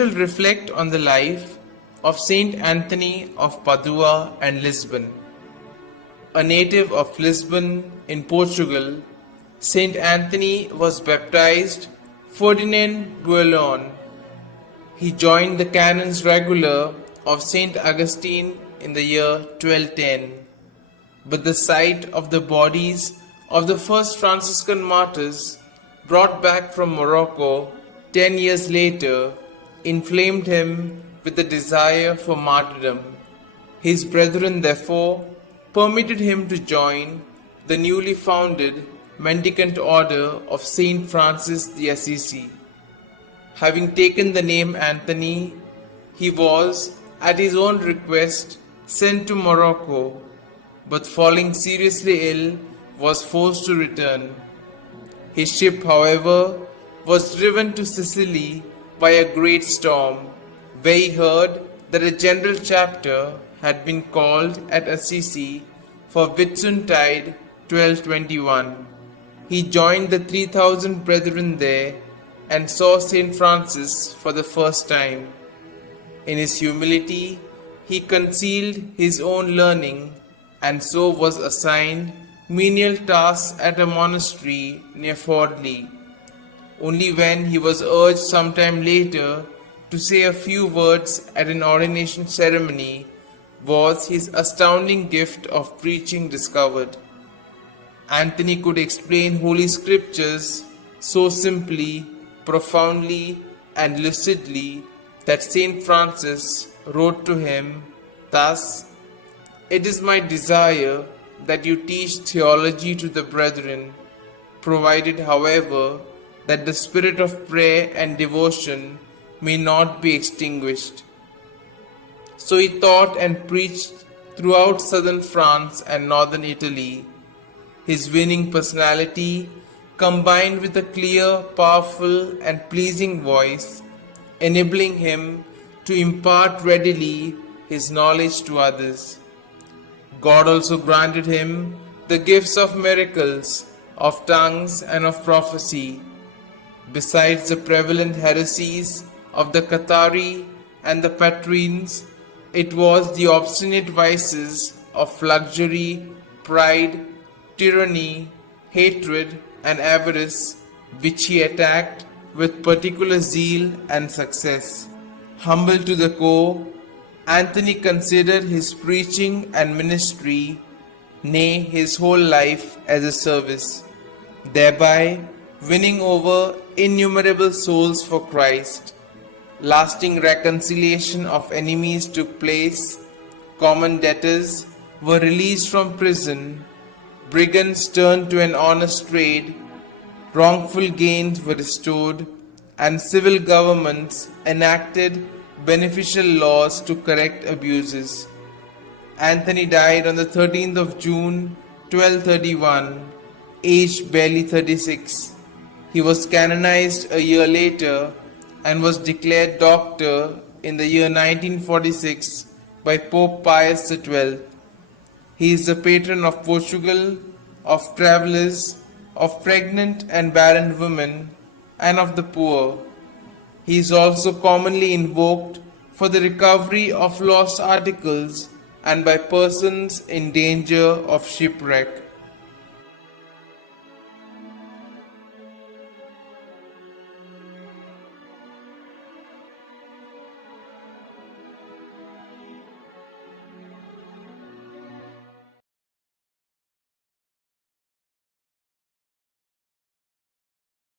shall reflect on the life of Saint Anthony of Padua and Lisbon. A native of Lisbon in Portugal, Saint Anthony was baptized Ferdinand Buellon. He joined the canons regular of Saint Augustine in the year 1210, but the sight of the bodies of the first Franciscan martyrs brought back from Morocco 10 years later inflamed him with the desire for martyrdom. His brethren therefore permitted him to join the newly founded mendicant order of Saint Francis the Assisi. Having taken the name Anthony, he was, at his own request, sent to Morocco, but falling seriously ill, was forced to return. His ship, however, was driven to Sicily by a great storm, where he heard that a general chapter had been called at Assisi for Whitsuntide 1221. He joined the 3,000 brethren there and saw Saint Francis for the first time. In his humility, he concealed his own learning and so was assigned menial tasks at a monastery near Fordley. Only when he was urged some time later to say a few words at an ordination ceremony was his astounding gift of preaching discovered. Anthony could explain Holy Scriptures so simply, profoundly, and lucidly that Saint Francis wrote to him thus, "It is my desire that you teach theology to the brethren, provided, however, that the spirit of prayer and devotion may not be extinguished." So he taught and preached throughout southern France and northern Italy. His winning personality, combined with a clear, powerful, and pleasing voice, enabling him to impart readily his knowledge to others. God also granted him the gifts of miracles, of tongues, and of prophecy, besides the prevalent heresies of the Cathari and the Patrines. It was the obstinate vices of luxury, pride, tyranny, hatred, and avarice which he attacked with particular zeal and success. Humble to the core, Anthony considered his preaching and ministry, nay, his whole life, as a service, thereby winning over innumerable souls for Christ. Lasting reconciliation of enemies took place, common debtors were released from prison, brigands turned to an honest trade, wrongful gains were restored, and civil governments enacted beneficial laws to correct abuses. Anthony died on the 13th of June 1231, aged barely 36. He was canonized a year later and was declared doctor in the year 1946 by Pope Pius XII. He is the patron of Portugal, of travelers, of pregnant and barren women, and of the poor. He is also commonly invoked for the recovery of lost articles and by persons in danger of shipwreck.